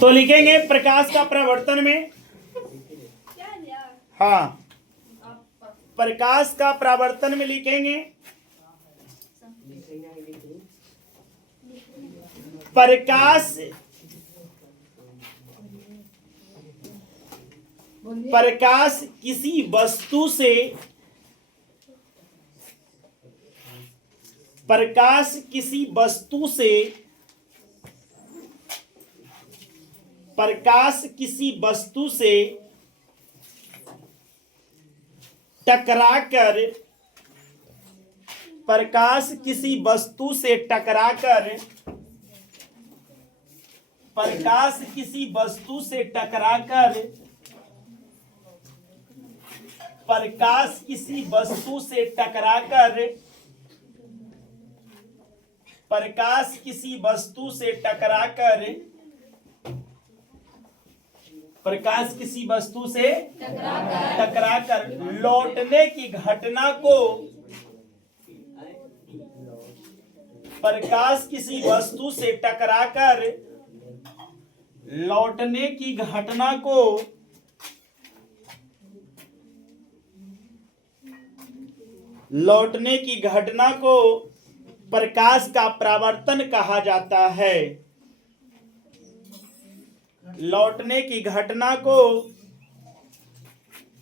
तो लिखेंगे प्रकाश का प्रवर्तन में, हाँ प्रकाश का प्रवर्तन में लिखेंगे प्रकाश किसी वस्तु से, प्रकाश किसी वस्तु से, प्रकाश किसी वस्तु से टकराकर, प्रकाश किसी वस्तु से टकराकर, प्रकाश किसी वस्तु से टकराकर, प्रकाश किसी वस्तु से टकराकर, प्रकाश किसी वस्तु से टकराकर, प्रकाश किसी वस्तु से टकराकर लौटने की घटना को, प्रकाश किसी वस्तु से टकराकर लौटने की घटना को प्रकाश का परावर्तन कहा जाता है। लौटने की घटना को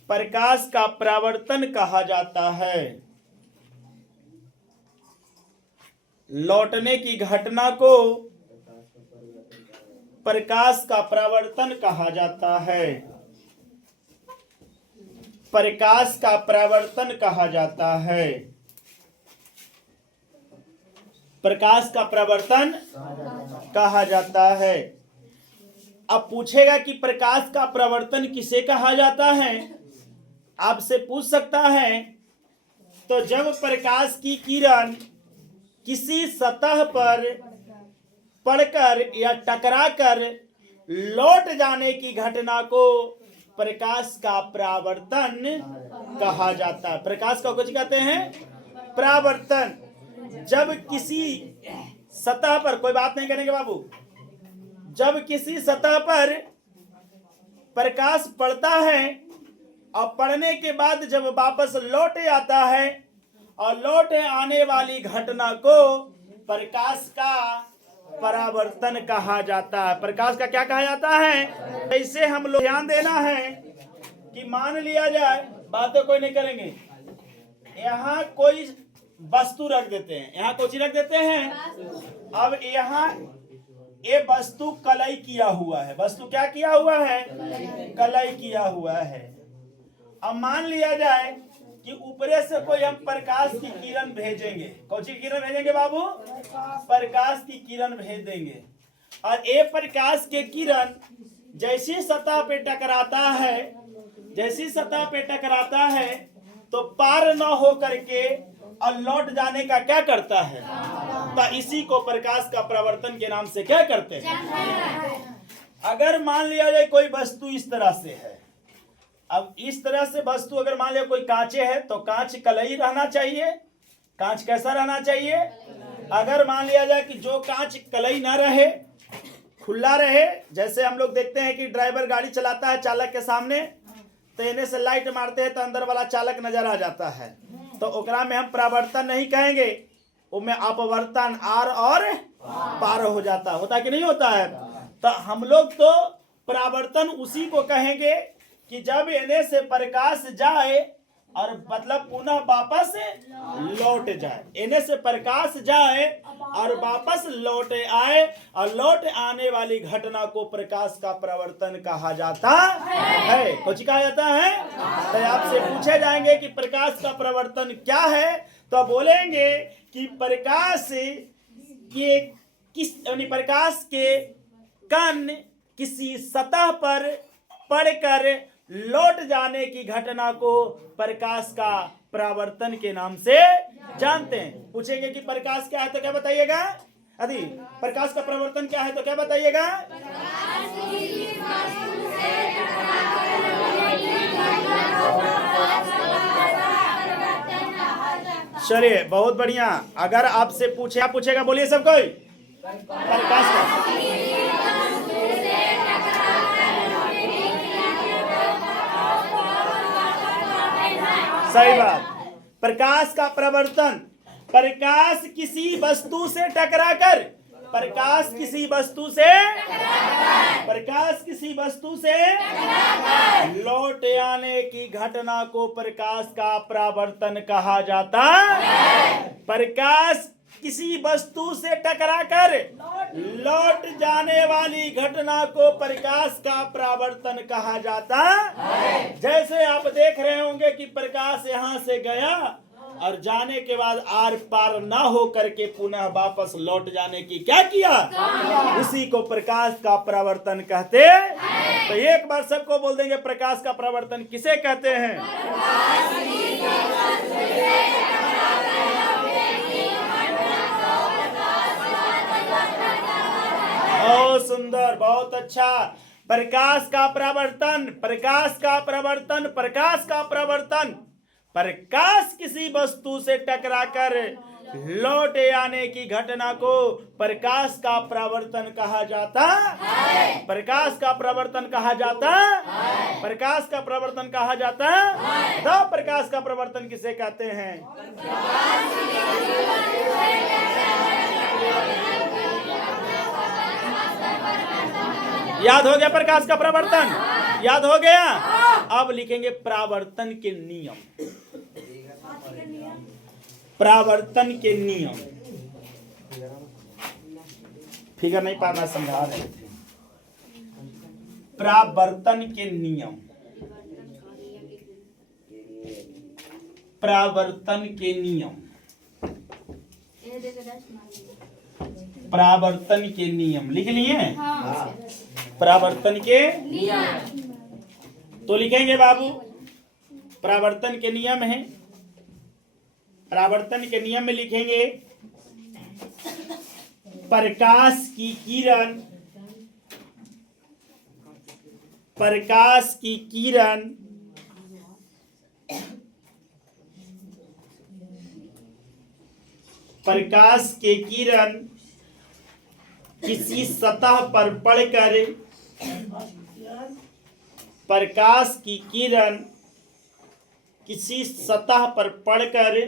प्रकाश का परावर्तन कहा जाता है। लौटने की घटना को प्रकाश का परावर्तन कहा जाता है। प्रकाश का परावर्तन कहा जाता है। प्रकाश का परावर्तन कहा जाता है। अब पूछेगा कि प्रकाश का परावर्तन किसे कहा जाता है, आपसे पूछ सकता है। तो जब प्रकाश की किरण किसी सतह पर पड़कर या टकराकर लौट जाने की घटना को प्रकाश का परावर्तन कहा जाता है। प्रकाश का कुछ कहते हैं परावर्तन। जब किसी सतह पर, कोई बात नहीं करेंगे बाबू, जब किसी सतह पर प्रकाश पड़ता है और पड़ने के बाद जब वापस लौट आता है और लौट आने वाली घटना को प्रकाश का परावर्तन कहा जाता है। प्रकाश का क्या कहा जाता है? ऐसे हम लोग ध्यान देना है कि मान लिया जाए, बातें कोई नहीं करेंगे, यहाँ कोई वस्तु रख देते हैं, यहाँ कोई चीज रख देते हैं। अब यहाँ ये वस्तु कलई किया हुआ है। वस्तु क्या किया हुआ है? कलई किया हुआ है। अब मान लिया जाए कि ऊपरे से कोई हम प्रकाश की किरण भेजेंगे। कौन सी किरण भेजेंगे बाबू? प्रकाश की किरण भेज देंगे। और ये प्रकाश के किरण जैसी सतह पे टकराता है, जैसी सतह पे टकराता है तो पार न हो करके और लौट जाने का क्या करता है? तो इसी को प्रकाश का परावर्तन के नाम से क्या करते हैं? अगर मान लिया जाए कोई वस्तु इस तरह से है, अब इस तरह से वस्तु अगर मान लिया कोई कांचे है तो कांच कलई रहना चाहिए। कांच कैसा रहना चाहिए? अगर मान लिया जाए कि जो कांच कलई ना रहे, खुला रहे, जैसे हम लोग देखते हैं कि ड्राइवर गाड़ी चलाता है चालक के सामने, तो इन्हें से लाइट मारते हैं तो अंदर वाला चालक नजर आ जाता है, तो ओकरा में हम परावर्तन नहीं कहेंगे, उसमें अपवर्तन आर और पार हो जाता, होता कि नहीं होता है? तो हम लोग तो परावर्तन उसी को कहेंगे कि जब इन्हें से प्रकाश जाए और मतलब पुनः वापस लौट जाए। इन्हें से प्रकाश जाए और वापस लौट आए और लौट आने वाली घटना को प्रकाश का परावर्तन कहा जाता है। कुछ कहा जाता है? तो आपसे पूछे जाएंगे कि प्रकाश का परावर्तन क्या है, तो बोलेंगे कि प्रकाश के प्रकाश के कण किसी सतह पर पड़कर लौट जाने की घटना को प्रकाश का परावर्तन के नाम से जानते हैं। पूछेंगे कि प्रकाश क्या है तो क्या बताइएगा? यदि प्रकाश का परावर्तन क्या है तो क्या बताइएगा? चलिए बहुत बढ़िया। अगर आपसे पूछे, आप पूछेगा, बोलिए सब कोई। प्रकाश का सही बात। प्रकाश का प्रवर्तन, प्रकाश किसी वस्तु से टकराकर, प्रकाश किसी वस्तु से, प्रकाश किसी वस्तु से लौट आने की घटना को प्रकाश का परावर्तन कहा जाता है। प्रकाश किसी वस्तु से टकराकर लौट जाने वाली घटना को प्रकाश का परावर्तन कहा जाता है। जैसे आप देख रहे होंगे कि प्रकाश यहाँ से गया और जाने के बाद आर पार ना हो करके पुनः वापस लौट जाने की क्या किया, उसी को प्रकाश का परावर्तन कहते हैं। तो एक बार सबको बोल देंगे, प्रकाश का परावर्तन किसे कहते हैं? बहुत सुंदर, बहुत अच्छा। प्रकाश का परावर्तन, प्रकाश का परावर्तन, प्रकाश का परावर्तन। प्रकाश किसी वस्तु से टकराकर लौट आने की घटना को प्रकाश का परावर्तन कहा जाता है। प्रकाश का परावर्तन कहा जाता है। प्रकाश का परावर्तन कहा जाता है। तो प्रकाश का परावर्तन किसे कहते हैं? याद हो गया प्रकाश का परावर्तन? याद हो गया? अब लिखेंगे परावर्तन के नियम। परावर्तन के नियम, फिगर नहीं पाना, समझा रहे थे। परावर्तन के नियम, परावर्तन के नियम, परावर्तन के नियम लिख लिए? परावर्तन के नियम तो लिखेंगे बाबू, परावर्तन के नियम है। परावर्तन के नियम में लिखेंगे, प्रकाश की किरण, प्रकाश की किरण प्रकाश के किरण किसी सतह पर पड़कर, प्रकाश की किरण किसी सतह पर पड़कर,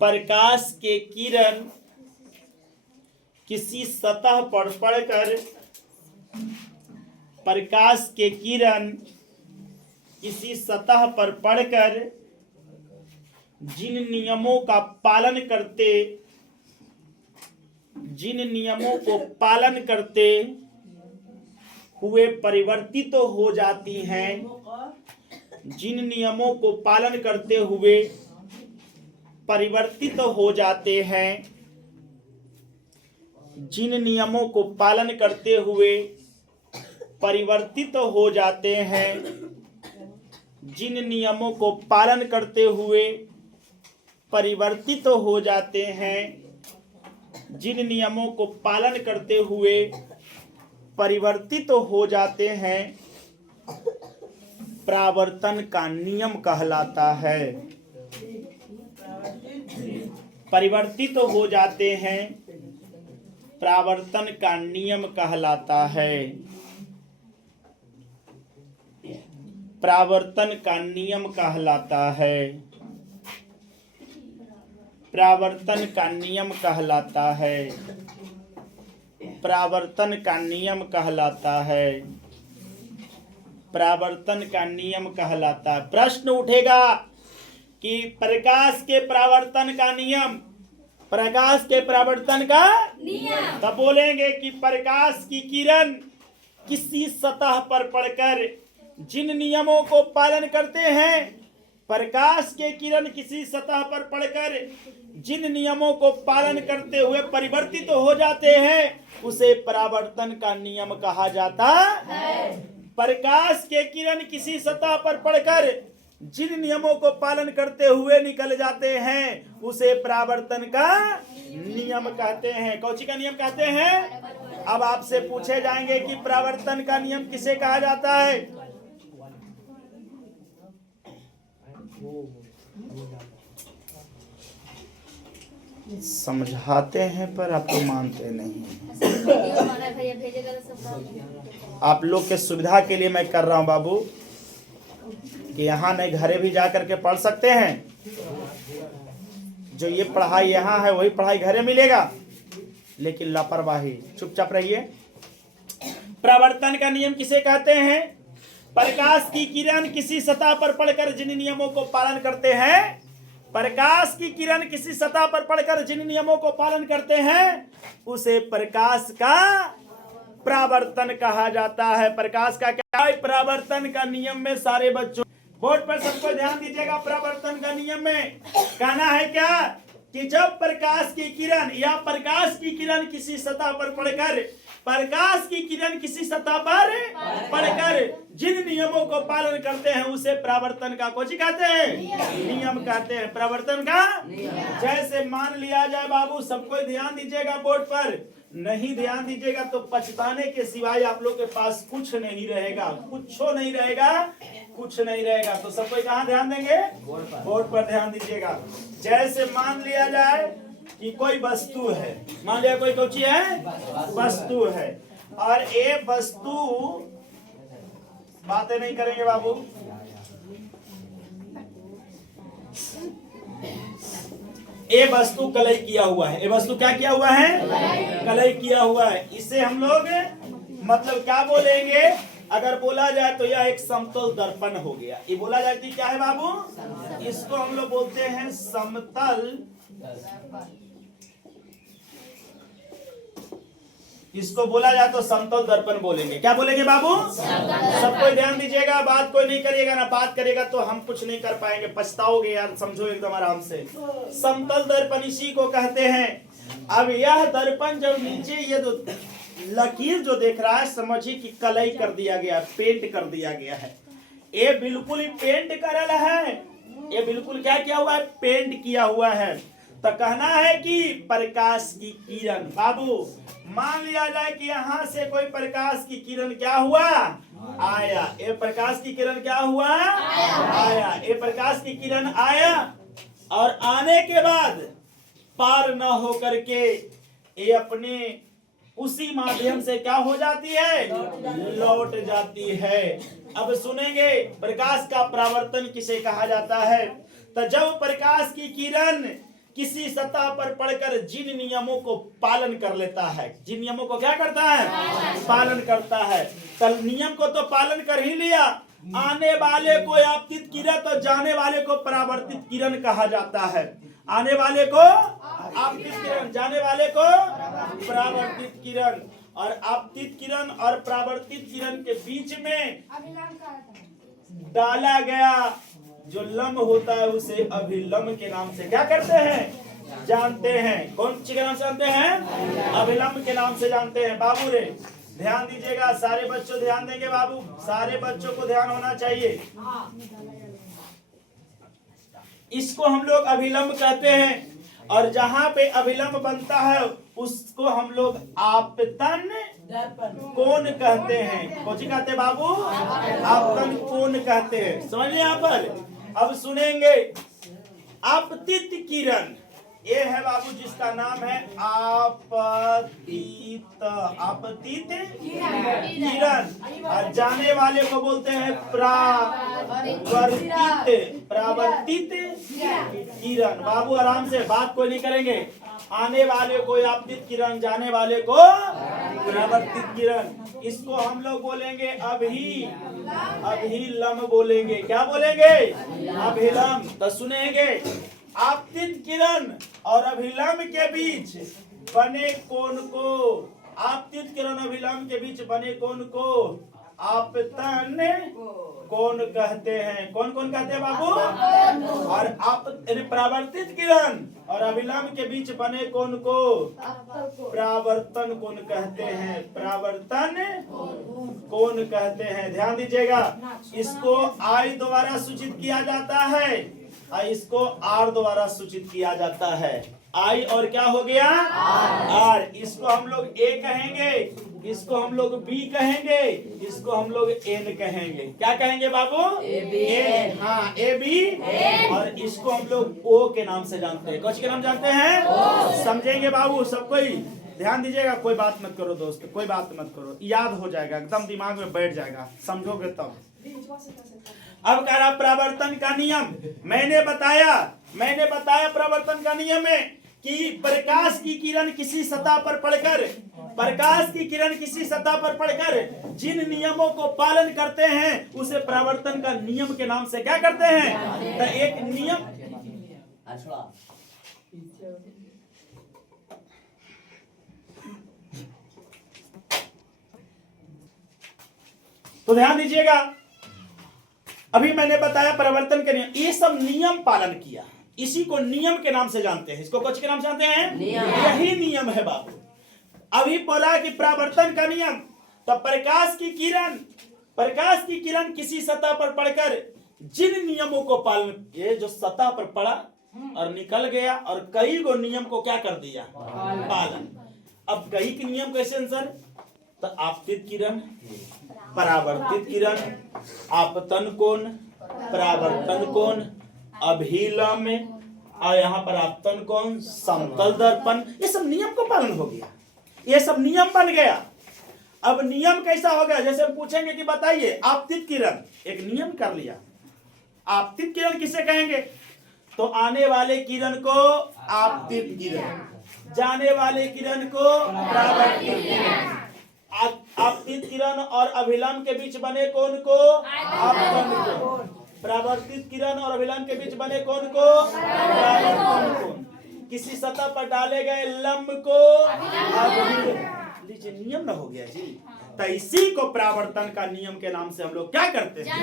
प्रकाश के किरण किसी सतह पर पड़कर, प्रकाश के किरण किसी सतह पर पड़कर जिन नियमों का पालन करते, जिन नियमों को पालन करते हुए परिवर्तित तो हो जाती हैं, जिन नियमों को पालन करते हुए परिवर्तित तो हो जाते हैं, जिन नियमों को पालन करते हुए परिवर्तित तो हो जाते हैं, जिन नियमों को पालन करते हुए परिवर्तित तो हो जाते हैं, जिन नियमों को पालन करते हुए परिवर्तित तो हो जाते हैं, परावर्तन का नियम कहलाता है। परिवर्तित तो हो जाते हैं, परावर्तन का नियम कहलाता है। परावर्तन का नियम कहलाता है। परावर्तन का नियम कहलाता है। परावर्तन का नियम कहलाता है। परावर्तन का नियम कहलाता है। प्रश्न उठेगा कि प्रकाश के परावर्तन का नियम, प्रकाश के परावर्तन का नियम, तब बोलेंगे कि प्रकाश की किरण किसी सतह पर पड़कर जिन नियमों को पालन करते हैं, प्रकाश के किरण किसी सतह पर पड़कर जिन नियमों को पालन करते हुए परिवर्तित तो हो जाते हैं, उसे परावर्तन का नियम कहा जाता है। प्रकाश के किरण किसी सतह पर पड़कर जिन नियमों को पालन करते हुए निकल जाते हैं, उसे परावर्तन का नियम कहते हैं। कौची का नियम कहते हैं? अब आपसे पूछे जाएंगे कि परावर्तन का नियम किसे कहा जाता है? समझाते हैं पर आप तो मानते नहीं हैं। आप लोग के सुविधा के लिए मैं कर रहा हूं बाबू। कि यहाँ नहीं घरे भी जा करके पढ़ सकते हैं, जो ये पढ़ाई यहाँ है वही पढ़ाई घरे मिलेगा, लेकिन लापरवाही, चुपचाप रहिए। प्रवर्तन का नियम किसे कहते हैं? प्रकाश की किरण किसी सतह पर पड़कर जिन नियमों को पालन करते हैं, प्रकाश की किरण किसी सतह पर पड़कर जिन नियमों को पालन करते हैं उसे प्रकाश का परावर्तन कहा जाता है। प्रकाश का क्या है? परावर्तन का नियम में सारे बच्चों बोर्ड पर सबको ध्यान दीजिएगा। परावर्तन का नियम में कहना है क्या कि जब प्रकाश की किरण या प्रकाश की किरण किसी सतह पर पड़कर, प्रकाश की किरण किसी सतह पर पड़कर जिन नियमों को पालन करते हैं उसे परावर्तन का कुछ कहते हैं, नियम कहते हैं। परावर्तन का जैसे मान लिया जाए, बाबू सबको ध्यान दीजिएगा बोर्ड पर, नहीं ध्यान दीजिएगा तो पछताने के सिवाय आप लोग के पास कुछ नहीं रहेगा, कुछ नहीं रहेगा, कुछ नहीं रहेगा। तो सबको कहाँ ध्यान देंगे? बोर्ड पर ध्यान दीजिएगा। जैसे मान लिया जाए कि कोई वस्तु है, मान लिया कोई कौची है? वस्तु है, और ये वस्तु, बातें नहीं करेंगे बाबू, ये वस्तु कलई किया हुआ है। ये वस्तु क्या किया हुआ है? कलई किया हुआ है। इसे हम लोग मतलब क्या बोलेंगे? अगर बोला जाए तो यह एक समतल दर्पण हो गया। ये बोला जाए तो क्या है बाबू? इसको हम लोग बोलते हैं समतल, इसको बोला जाए तो समतल दर्पण बोलेंगे। क्या बोलेंगे बाबू? सबको ध्यान दीजिएगा, बात कोई नहीं करिएगा ना, बात करेगा तो हम कुछ नहीं कर पाएंगे, पछताओगे यार, समझो एकदम आराम से। समतल दर्पण इसी को कहते हैं। अब यह दर्पण जब नीचे ये जो लकीर जो देख रहा है, समझिए कि कलई कर दिया गया, पेंट कर दिया गया है। ये बिल्कुल ही पेंट करल है, ये बिल्कुल क्या किया हुआ है? पेंट किया हुआ है। तो कहना है कि प्रकाश की किरण, बाबू मान लिया जाए कि यहाँ से कोई प्रकाश की किरण क्या हुआ? आया। ये प्रकाश की किरण क्या हुआ? आया। ये प्रकाश की किरण आया, और आने के बाद पार न हो करके ये अपने उसी माध्यम से क्या हो जाती है? लौट जाती है। अब सुनेंगे प्रकाश का परावर्तन किसे कहा जाता है? तो जब प्रकाश की किरण किसी सतह पर पड़कर जिन नियमों को पालन कर लेता है, जिन नियमों को क्या करता है? पालन करता है। तो नियम को तो पालन कर ही लिया, आने वाले को आपतित किरण तो जाने वाले को परावर्तित किरण कहा जाता है। आने वाले को आपतित किरण, जाने वाले को परावर्तित किरण। और आपतित किरण और परावर्तित किरण के बीच में डाला गया जो लम्ब होता है उसे अभिलम्ब के नाम से क्या करते हैं? जानते हैं। कौन सी के नाम से जानते हैं? अभिलम्ब के नाम से जानते हैं। बाबू रे ध्यान दीजिएगा, सारे बच्चों ध्यान देंगे बाबू, सारे बच्चों को ध्यान होना चाहिए। इसको हम लोग अभिलम्ब कहते हैं, और जहां पे अभिलम्ब बनता है उसको हम लोग आपतन कोण कहते हैं। कौन सी कहते हैं बाबू? आपतन कोण कहते हैं। समझिए यहाँ पर। अब सुनेंगे आपतित किरण, ये है बाबू जिसका नाम है आपतित, आपतित किरण। और जाने वाले को बोलते हैं परावर्तित, परावर्तित किरण। बाबू आराम से, बात कोई नहीं करेंगे। आने वाले को आपतित किरण, जाने वाले को परावर्तित किरण। इसको हम लोग बोलेंगे अभिलम्ब बोलेंगे। क्या बोलेंगे? अभिलम्ब। तो सुनेंगे आपतित किरण और अभिलम्ब के बीच बने कोण को, आपतित किरण अभिलम्ब के बीच बने कोण को आपतन कोण कहते हैं। कौन कौन कहते हैं बाबू? और आप परावर्तित किरण और अभिलम्ब के बीच बने कोण को परावर्तन कोण कहते हैं। परावर्तन कोण कहते हैं। ध्यान दीजिएगा, इसको आई द्वारा सूचित किया जाता है और इसको आर द्वारा सूचित किया जाता है। आई और क्या हो गया? आर। इसको हम लोग ए कहेंगे, इसको हम लोग बी कहेंगे, इसको हम लोग एन कहेंगे। क्या कहेंगे बाबू? ए। हाँ, ए बी। और इसको हम लोग ओ के नाम से जानते हैं। कौन के नाम जानते हैं? समझेंगे बाबू सब कोई? ध्यान दीजिएगा, कोई बात मत करो दोस्त, कोई बात मत करो, याद हो जाएगा, एकदम दिमाग में बैठ जाएगा, समझोगे तब। अब कह रहा प्रवर्तन का नियम, मैंने बताया प्रवर्तन का नियम है कि प्रकाश की किरण किसी सतह पर पड़कर जिन नियमों को पालन करते हैं उसे प्रवर्तन का नियम के नाम से क्या करते हैं। तो एक नियम, तो ध्यान दीजिएगा, अभी मैंने बताया प्रवर्तन के नियम, ये सब नियम पालन किया, इसी को नियम के नाम से जानते हैं। इसको कुछ के नाम से जानते हैं, यही नियम है बाबू। अभी बोला कि प्रवर्तन का नियम, तो प्रकाश की किरण किसी सतह पर पड़कर जिन नियमों को पालन, ये जो सतह पर पड़ा और निकल गया और कई गो नियम को क्या कर दिया, पालन। अब कई के नियम कैसे आंसर, तो आपतित किरण, परावर्तित किरण, आपतन कोण, परावर्तन कोण, अभिलंब, और यहाँ पर आपतन कोण, समतल दर्पण, ये सब नियम को पालन हो गया, ये सब नियम बन गया। अब नियम कैसा हो गया, जैसे पूछेंगे कि बताइए आपतित किरण, एक नियम कर लिया। आपतित किरण किसे कहेंगे, तो आने वाले किरण को आपतित किरण, जाने वाले किरण को परावर्तित किरण। आपतित किरण और अभिलंब के बीच बने कोण को आपतन कोण, परावर्तित किरण और अभिलंब के बीच बने कोण को परावर्तन कोण, किसी सतह पर डाले गए लंब को अभिलंब। लीजिए नियम ना हो गया जी, तो इसी को परावर्तन का नियम के नाम से हम लोग क्या करते हैं।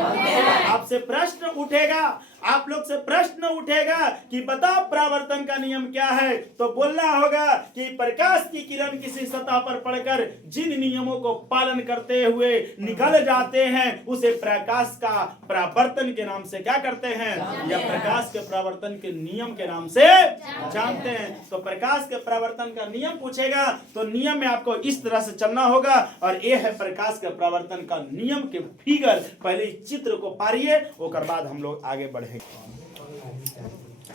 आपसे प्रश्न उठेगा, आप लोग से प्रश्न उठेगा कि बताओ परावर्तन का नियम क्या है, तो बोलना होगा कि प्रकाश की किरण किसी सतह पर पड़कर जिन नियमों को पालन करते हुए निकल जाते हैं उसे प्रकाश का परावर्तन के नाम से क्या करते हैं, या प्रकाश के परावर्तन के नियम के नाम से जानते हैं। तो प्रकाश के परावर्तन का नियम पूछेगा तो नियम में आपको इस तरह से चलना होगा, और ये है प्रकाश के परावर्तन का नियम के फिगर। पहले चित्र को पारिए, उसके बाद हम लोग आगे बढ़े।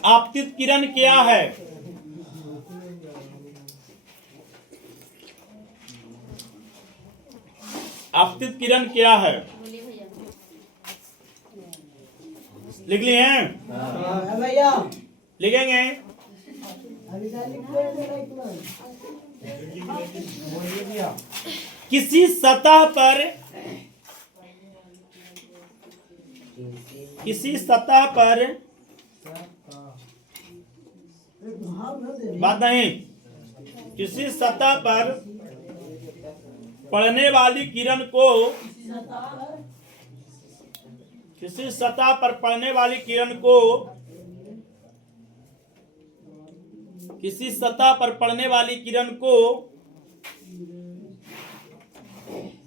आपतित किरण क्या है, आपतित किरण क्या है, लिख लिए हैं, लिखेंगे। किसी सतह पर बात नहीं, किसी सतह पर पड़ने वाली किरण को, किसी सतह पर पड़ने वाली किरण को, किसी सतह पर पड़ने वाली किरण को,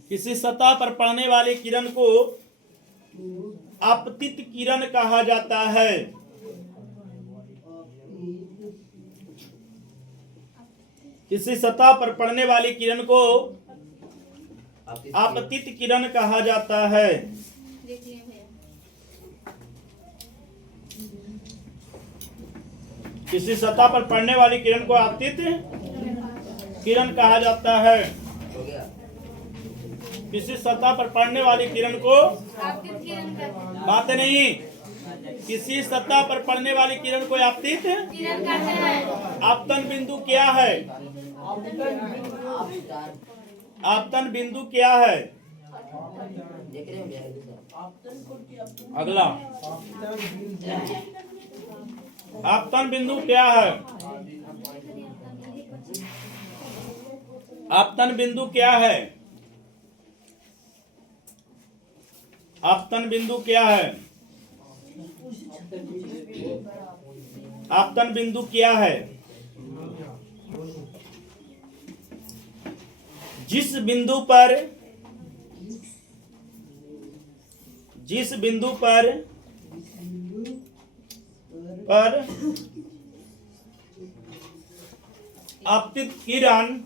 किसी सतह पर पड़ने वाली किरण को आपतित किरण कहा जाता है। किसी सतह पर पड़ने वाली किरण को आपतित किरण कहा जाता है। किसी सतह पर पड़ने वाली किरण को आपतित किरण कहा जाता है। किसी सतह पर पड़ने वाली किरण को, बात नहीं, किसी सतह पर पड़ने वाली किरण को आपतित। आपतन बिंदु क्या है, आपतन बिंदु क्या है, अगला आपतन बिंदु क्या है, आपतन बिंदु क्या है, आपतन बिंदु क्या है, आपतन बिंदु क्या है, जिस बिंदु पर आपतित किरण,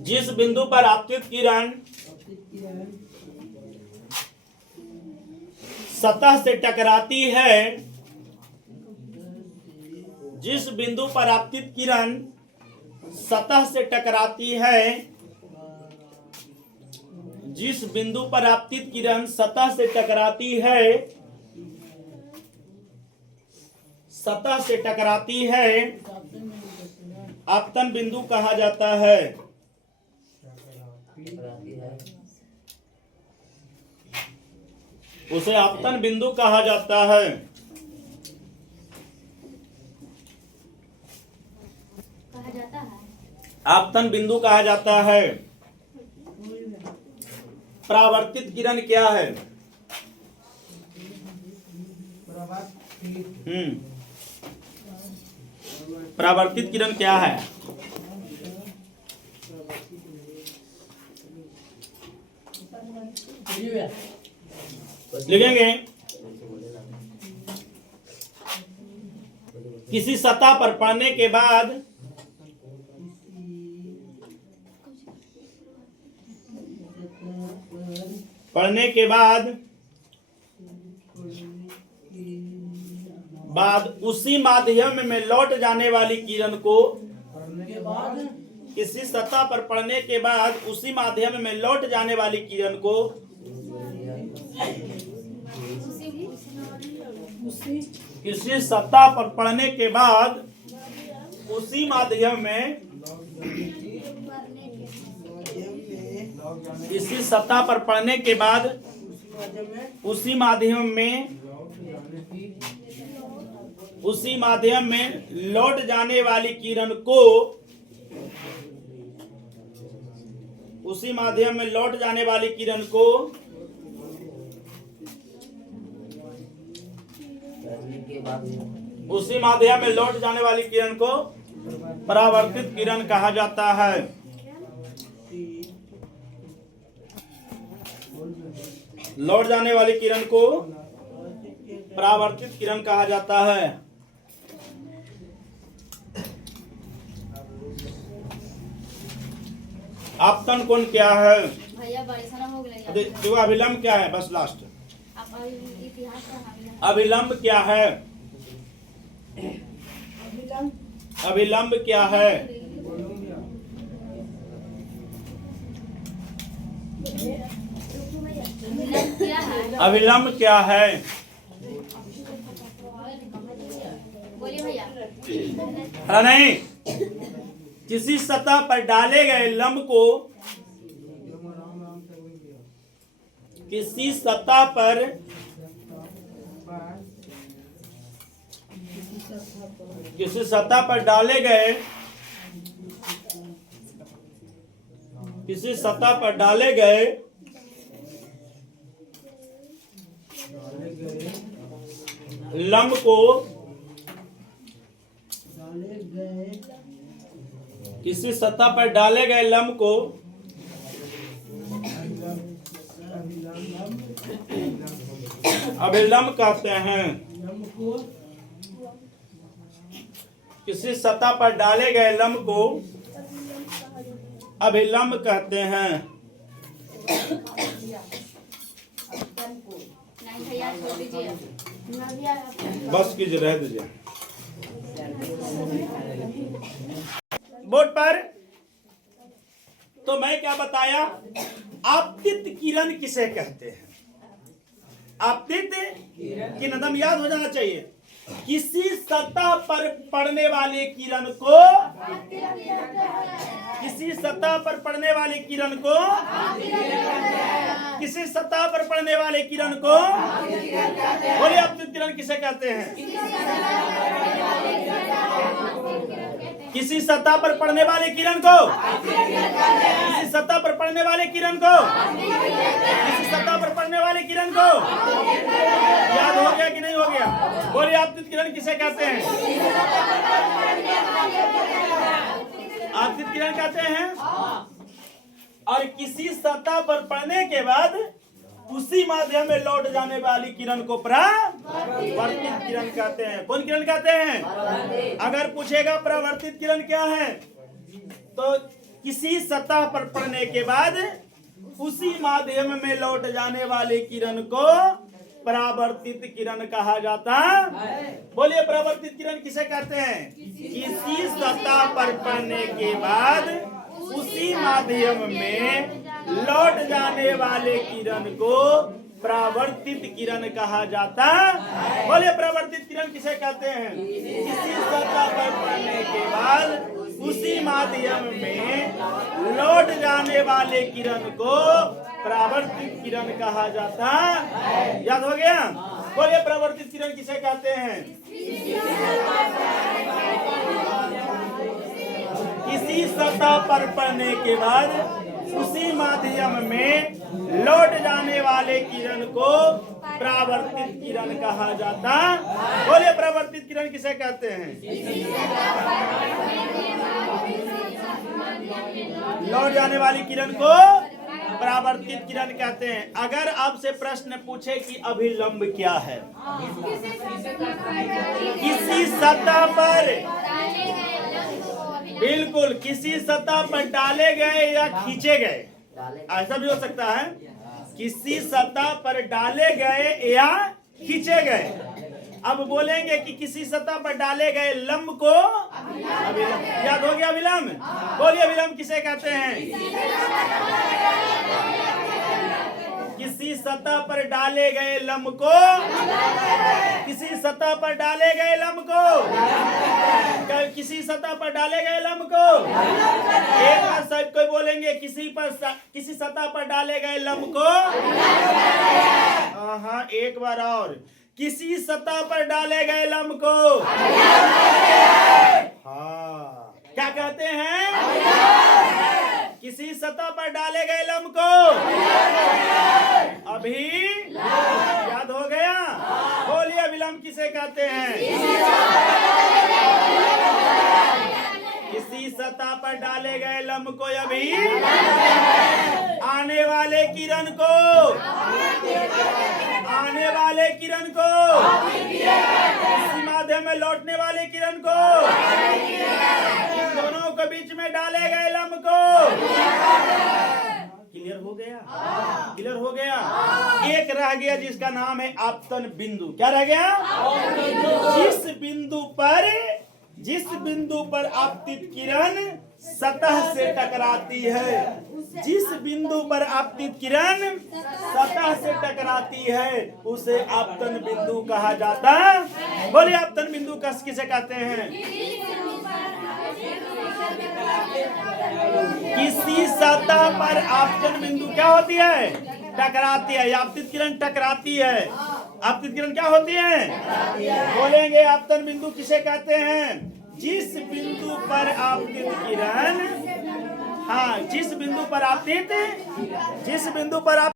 जिस बिंदु पर आपतित किरण सतह से टकराती है जिस बिंदु पर आपतित किरण सतह से टकराती है, जिस बिंदु पर आपतित किरण सतह से टकराती है, सतह से टकराती है, आपतन बिंदु कहा जाता है। उसे आपतन बिंदु कहा जाता है। आपतन बिंदु कहा जाता है। परावर्तित किरण क्या है? परावर्तित किरण क्या है? लिखेंगे, किसी सतह पर पड़ने के बाद उसी माध्यम में लौट जाने वाली किरण को, किसी सतह पर पड़ने के बाद उसी माध्यम में लौट जाने वाली किरण को किसी सतह पर पड़ने के बाद उसी माध्यम में किसी सतह पर पड़ने के बाद उसी माध्यम में लौट जाने वाली किरण को, उसी माध्यम में लौट जाने वाली किरण को उसी माध्यम में लौट जाने वाली किरण को परावर्तित किरण कहा जाता है। लौट जाने वाली किरण को परावर्तित किरण कहा जाता है। आपतन कोण क्या है? देखो अभिलंब क्या है? बस लास्ट अभिलंब क्या है? अभिलंब क्या है? अभिलंब क्या है? बोलिए भैया। नहीं, किसी सतह पर डाले गए लंब को, किसी सतह पर डाले गए, किसी सतह पर डाले गए लंब को, किसी सतह पर डाले गए लंब को अभिलंब कहते हैं। किसी सतह पर डाले गए लंब को अभिलंब कहते हैं। बस कीजिए, रह दीजिए। बोर्ड पर तो मैं क्या बताया? आपतित किरण किसे कहते हैं? आपतित किरण याद हो जाना चाहिए। किसी सतह पर पड़ने वाले किरण को, किसी सतह पर पड़ने वाले किरण को, किसी सतह पर पड़ने वाले किरण को बोलिए आपतित किरण किसे कहते हैं? किसी सतह पर पड़ने वाले किरण को, किसी सतह पर पड़ने वाले किरण को, किसी सतह पर पड़ने वाले किरण को याद हो गया कि नहीं हो गया? बोलिए आपतित किरण किसे कहते हैं? आपतित किरण कहते हैं। और किसी सतह पर पड़ने के बाद उसी माध्यम में लौट जाने वाली किरण को परावर्तित किरण कहते हैं। कौन किरण कहते हैं? अगर पूछेगा परावर्तित किरण क्या है, तो किसी सतह पर पड़ने के बाद उसी माध्यम में लौट जाने वाली किरण को परावर्तित किरण कहा जाता है। बोलिए परावर्तित किरण किसे कहते हैं? किसी सतह पर पड़ने के बाद उसी माध्यम में लौट जाने वाले किरण को परावर्तित किरण कहा जाता है। बोलिए परावर्तित किरण किसे कहते हैं? किसी सतह पर पड़ने के बाद उसी माध्यम में लौट जाने वाले किरण को परावर्तित किरण कहा जाता है। याद हो गया? बोलिए परावर्तित किरण किसे कहते हैं? किसी सतह पर पड़ने के बाद उसी माध्यम में लौट जाने वाले किरण को परावर्तित किरण कहा जाता। बोलिए परावर्तित किरण किसे कहते हैं? लौट जाने वाली किरण को परावर्तित किरण कहते हैं। अगर आपसे प्रश्न पूछे कि अभिलंब क्या है? किसी सतह पर, बिल्कुल किसी सतह पर डाले गए या खींचे गए, ऐसा भी हो सकता है। किसी सतह पर डाले गए या खींचे गए। अब बोलेंगे कि किसी सतह पर डाले गए लंब को अभिलंब। याद हो गया अभिलंब? बोलिए अभिलंब किसे कहते हैं? किसी सतह पर डाले गए लंब को, किसी सतह पर डाले गए लंब को, किसी सतह पर डाले गए लंब को। एक बार सब कोई बोलेंगे किसी सतह पर डाले गए लंब को। हाँ एक बार और, किसी सतह पर डाले गए लंब को हाँ क्या कहते हैं? किसी सतह पर डाले गए लंब को अभी याद हो गया? बोलिए अभिलंब किसे कहते हैं? किसी सतह पर डाले गए लंब को अभी आने वाले किरण को, आने वाले किरण को, इसी माध्यम में लौटने वाले किरण को, इन दोनों के बीच में डाले गए लंब को। क्लियर हो गया? क्लियर हो गया? एक रह गया जिसका नाम है आपतन बिंदु। क्या रह गया? जिस बिंदु पर आपतित किरण सतह से टकराती है, जिस बिंदु पर आपतित किरण सतह से टकराती है उसे आपतन बिंदु कहा जाता है। बोलिए आपतन बिंदु किसे कहते हैं? किसी सतह पर आपतन बिंदु क्या होती है? टकराती है। आपतित किरण टकराती है। आपतित किरण क्या होती है? बोलेंगे आपतन बिंदु किसे कहते हैं? जिस बिंदु पर आपतित किरण, हाँ जिस बिंदु पर आपतित, जिस बिंदु पर आप